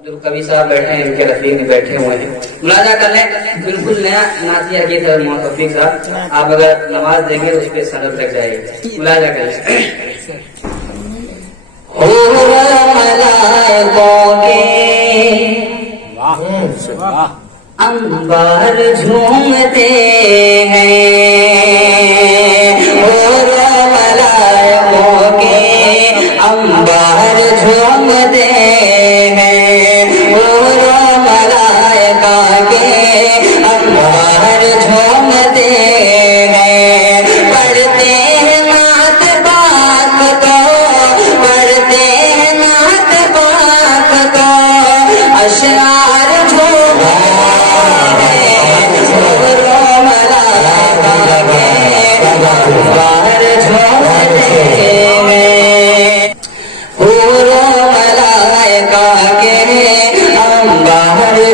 جو کبھی صاحب بیٹھے ہیں ان کے رفیق میں بیٹھے ہوئے ہیں ملاحظہ کر لیں بالکل نیا نعتیہ گیت ہے محمد توفیق صاحب آپ اگر نماز دیں گے اس پہ سند لگ جائے گی ملاحظہ کر لیں انبار جھومتے ہیں انبار جھومتے ہیں ملائکہ کے انبار جھومتے ہیں پڑھتے ہیں نعت پاک کو پڑھتے ہیں نعت پاک کو اشعار جھومتے ہیں ملائکہ کے انبار جھومتے ہیں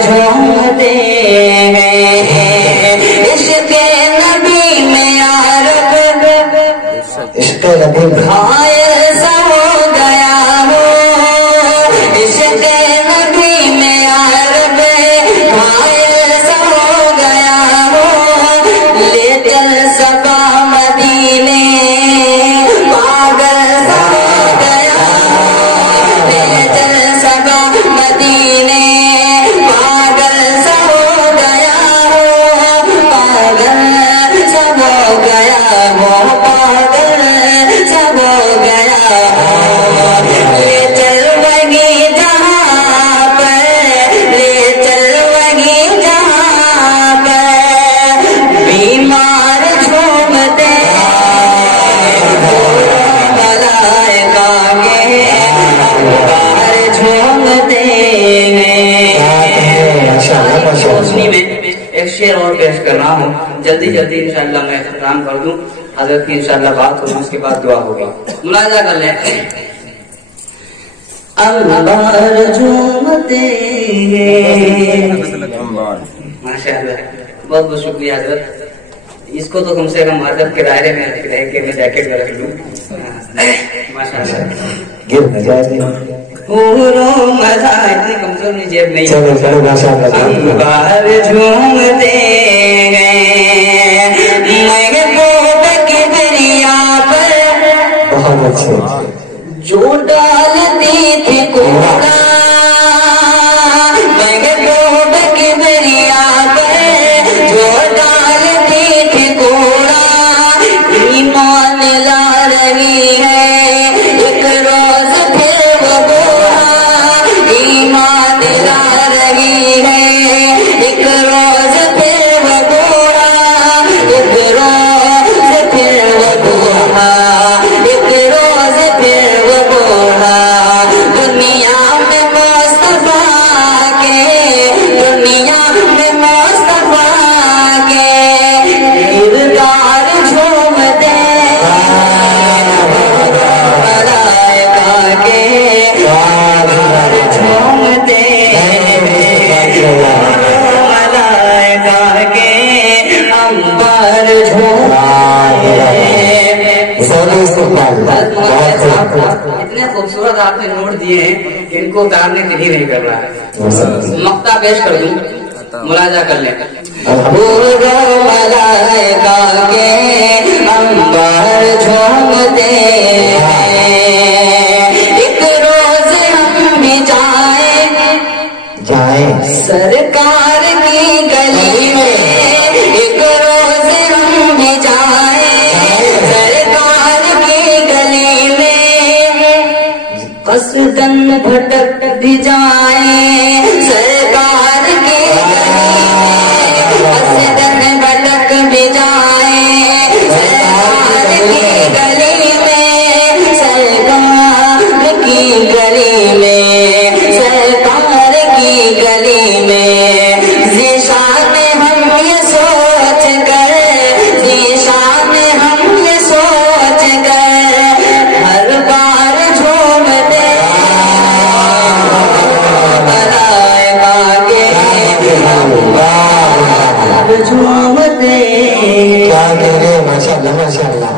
جھومتے ہیں عشق نبی میں عارف عشق نبی گھائل سا ہو گیا ہو عشق نبی میں عارف گھائل سا ہو گیا ہو لے چل سبا مدینے پاگل سا ہو گیا لے چل سبا مدینے ایک شعر اور پیش کر رہا ہوں جلدی جلدی انشاءاللہ میں اختتام کر دوں حضرت کی انشاءاللہ بات ہوگی اس کے بعد دعا ہوگی ملاحظہ کر لیں انبار جھومتے ہیں ماشاءاللہ بہت بہت شکریہ حضرت اس کو تو کم سے کم ادب کے دائرے میں رہ کے میں جیکٹ میں رکھ لوں ماشاءاللہ مزہ اتنی کمزور نہیں جیب نہیں انبار جھومتے ہیں محبوب کی دریا پر بہت اچھے جو ڈالتی تھی کوڑا محبوب کی دریا پر جو ڈالتی تھی کوڑا ایمان لا رہی ہے ایک روز پھر وہ بوڑھا ایمان لا رہی ہے ایک روز پھر وہ بوڑھا ایک روز پھر وہ بوڑھا ایک روز پھر وہ بوڑھا دنیا میں مصطفیٰ کے دنیا میں مصطفیٰ کے کردار جھومتے ملائکہ کے جھومتے ملائکہ کے انبار جھومتے اتنے خوبصورت آپ نے نوٹ دیے ہیں کہ ان کو اتارنے کے لیے نہیں کر رہا ہے مقطع پیش کر دوں ملاحظہ کر لیں ملائکہ کے انبار جھومتے ہیں ایک روز ہم بھی جائیں سرکار کی گلی میں ایک روز ہم بھی جائیں سرکار کی گلی میں قصدن بھٹک بھی جائیں سرکار کی قصدن بھٹک بھی جائیں سرکار کی گلی میں سرکار کی گلی میں سرکار کی گلی میں ذیشان ہم یہ سوچ کر ذیشان ہم یہ سوچ کر ہر بار جھومتے ملائکہ کے انبار جھومتے ماشاءاللہ ماشاءاللہ